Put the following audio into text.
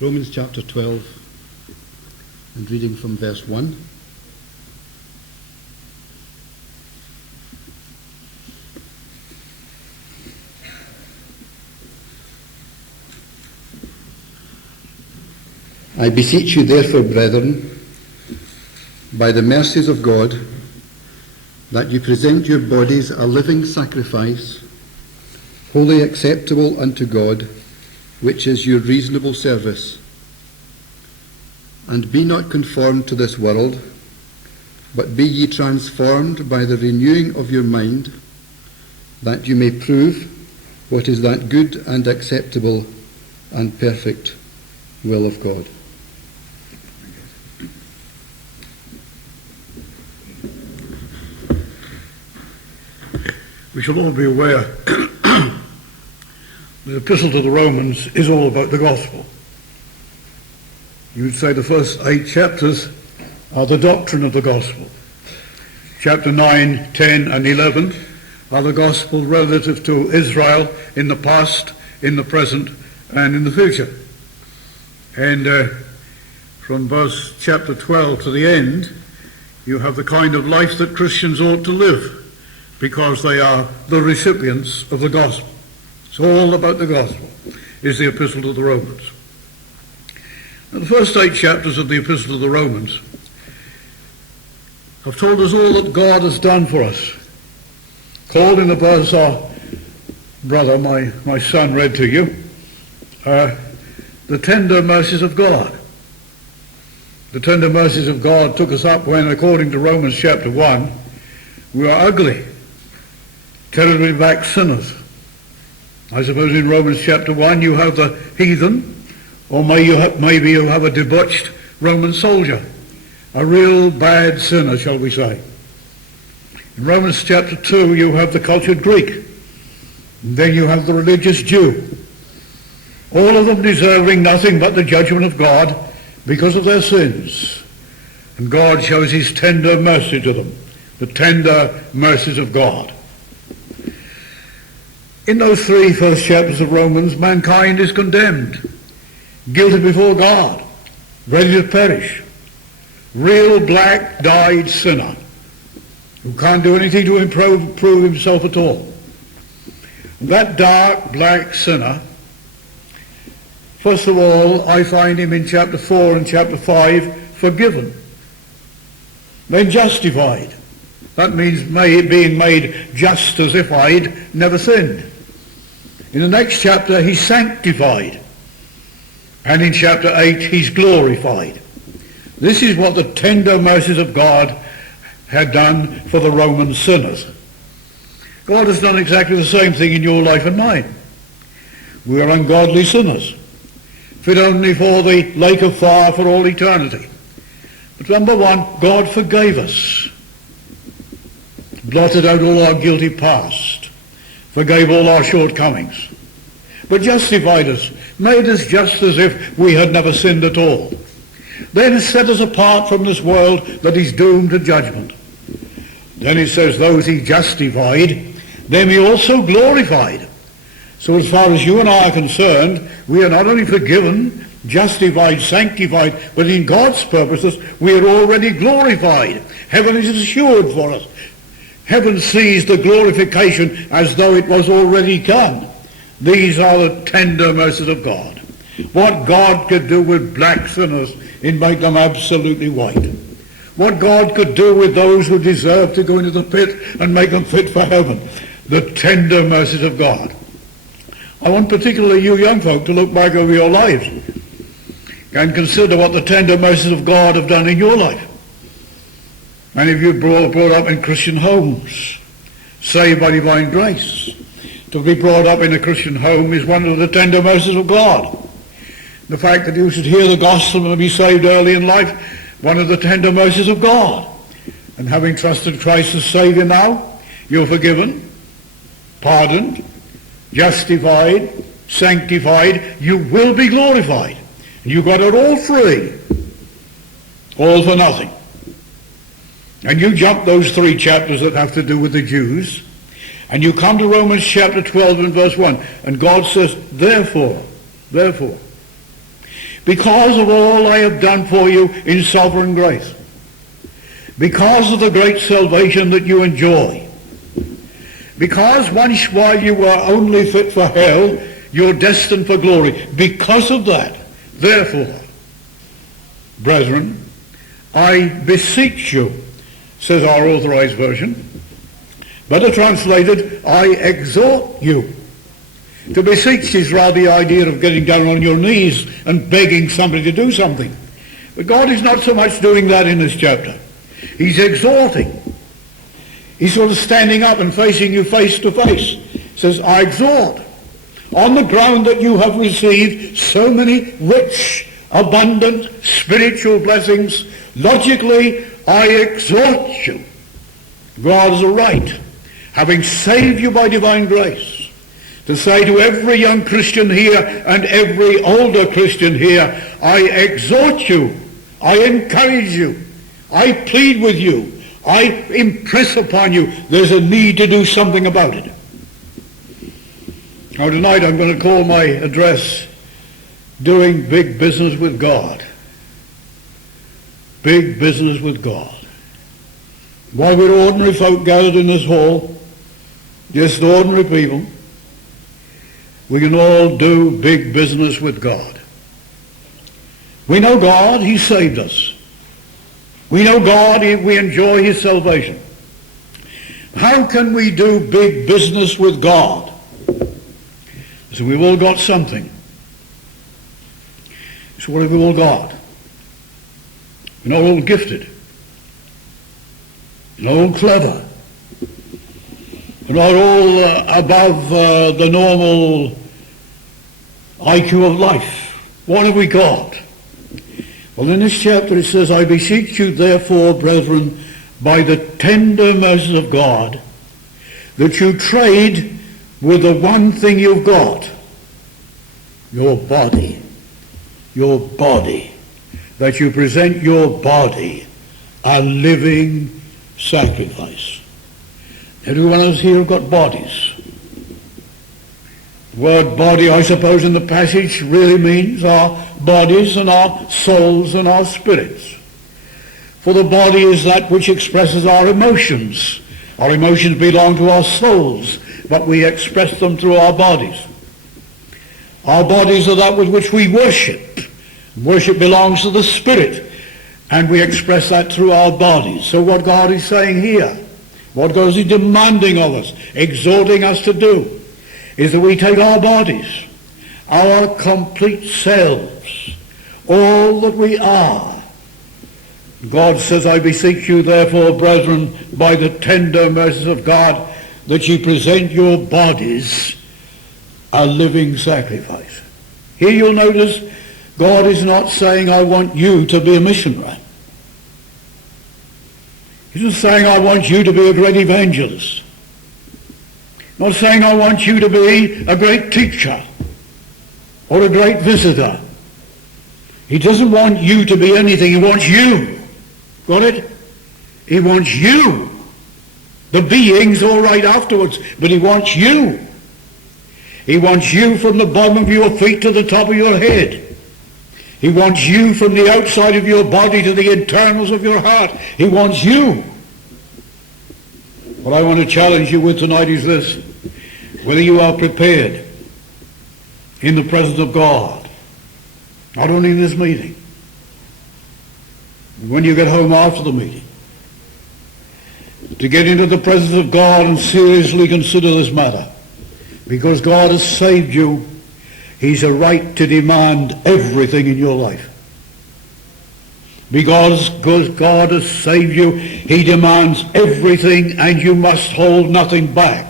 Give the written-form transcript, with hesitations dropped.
Romans chapter 12, and reading from verse 1. I beseech you therefore, brethren, by the mercies of God, that you present your bodies a living sacrifice, wholly acceptable unto God, which is your reasonable service. And be not conformed to this world, but be ye transformed by the renewing of your mind, that you may prove what is that good and acceptable and perfect will of God. We shall all be aware the epistle to the Romans is all about the gospel. You would say the first 8 chapters are the doctrine of the gospel. Chapter 9, 10 and 11 are the gospel relative to Israel in the past, in the present and in the future. And from verse chapter 12 to the end, you have the kind of life that Christians ought to live, because they are the recipients of the gospel. It's all about the gospel, is the epistle to the Romans. Now, the first 8 chapters of the epistle to the Romans have told us all that God has done for us. Called in the verse our brother, my son, read to you, the tender mercies of God. The tender mercies of God took us up when, according to Romans chapter 1, we were ugly, terribly back sinners. I suppose in Romans chapter 1 you have the heathen, or maybe you have a debauched Roman soldier, a real bad sinner, shall we say. In Romans chapter 2 you have the cultured Greek, and then you have the religious Jew, all of them deserving nothing but the judgment of God because of their sins. And God shows his tender mercy to them, the tender mercies of God. In those 3 first chapters of Romans, mankind is condemned, guilty before God, ready to perish. Real black-dyed sinner who can't do anything to improve himself at all. That dark black sinner, first of all, I find him in chapter 4 and chapter 5 forgiven, then justified. That means being made just as if I'd never sinned. In the next chapter, he's sanctified. And in chapter 8, he's glorified. This is what the tender mercies of God had done for the Roman sinners. God has done exactly the same thing in your life and mine. We are ungodly sinners, fit only for the lake of fire for all eternity. But number one, God forgave us, blotted out all our guilty past, forgave all our shortcomings, but justified us, made us just as if we had never sinned at all. Then set us apart from this world that is doomed to judgment. Then it says those he justified, them he also glorified. So as far as you and I are concerned, we are not only forgiven, justified, sanctified, but in God's purposes we are already glorified. Heaven is assured for us. Heaven sees the glorification as though it was already come. These are the tender mercies of God. What God could do with black sinners and make them absolutely white. What God could do with those who deserve to go into the pit and make them fit for heaven. The tender mercies of God. I want particularly you young folk to look back over your lives and consider what the tender mercies of God have done in your life. Many of you brought up in Christian homes, saved by divine grace. To be brought up in a Christian home is one of the tender mercies of God. The fact that you should hear the gospel and be saved early in life, one of the tender mercies of God. And having trusted Christ as Saviour now, you're forgiven, pardoned, justified, sanctified, you will be glorified. You got it all free, all for nothing. And you jump those 3 chapters that have to do with the Jews, and you come to Romans chapter 12 and verse 1, and God says, therefore, because of all I have done for you in sovereign grace, because of the great salvation that you enjoy, because once while you were only fit for hell, you're destined for glory. Because of that, therefore, brethren, I beseech you, says our authorized version, better translated, I exhort you. To beseech is rather the idea of getting down on your knees and begging somebody to do something. But God is not so much doing that in this chapter. He's exhorting. He's sort of standing up and facing you face to face. He says, I exhort. On the ground that you have received so many rich, abundant spiritual blessings, logically, I exhort you. God has a right, having saved you by divine grace, to say to every young Christian here and every older Christian here, I exhort you, I encourage you, I plead with you, I impress upon you, there's a need to do something about it. Now tonight I'm going to call my address, Doing Big Business with God. Big business with God. Why, we're ordinary folk gathered in this hall, just ordinary people. We can all do big business with God. We know God, He saved us. We know God, we enjoy His salvation. How can we do big business with God? So we've all got something. So what have we all got? We're not all gifted. We're not all clever. We're not all above the normal IQ of life. What have we got? Well, in this chapter it says, I beseech you therefore, brethren, by the tender mercies of God, that you trade with the one thing you've got, your body. Your body. That you present your body a living sacrifice. Everyone else here have got bodies. The word body, I suppose, in the passage really means our bodies and our souls and our spirits. For the body is that which expresses our emotions. Our emotions belong to our souls, but we express them through our bodies. Our bodies are that with which we worship. Worship belongs to the Spirit, and we express that through our bodies. So what God is saying here, what God is demanding of us, exhorting us to do, is that we take our bodies, our complete selves, all that we are. God says, I beseech you therefore, brethren, by the tender mercies of God, that ye present your bodies a living sacrifice. Here you'll notice God is not saying, I want you to be a missionary. He's not saying, I want you to be a great evangelist. Not saying, I want you to be a great teacher or a great visitor. He doesn't want you to be anything. He wants you. Got it? He wants you. The being's all right afterwards, but he wants you. He wants you from the bottom of your feet to the top of your head. He wants you from the outside of your body to the internals of your heart. He wants you. What I want to challenge you with tonight is this: whether you are prepared in the presence of God, not only in this meeting, when you get home after the meeting, to get into the presence of God and seriously consider this matter. Because God has saved you, He's a right to demand everything in your life. Because God has saved you, He demands everything, and you must hold nothing back.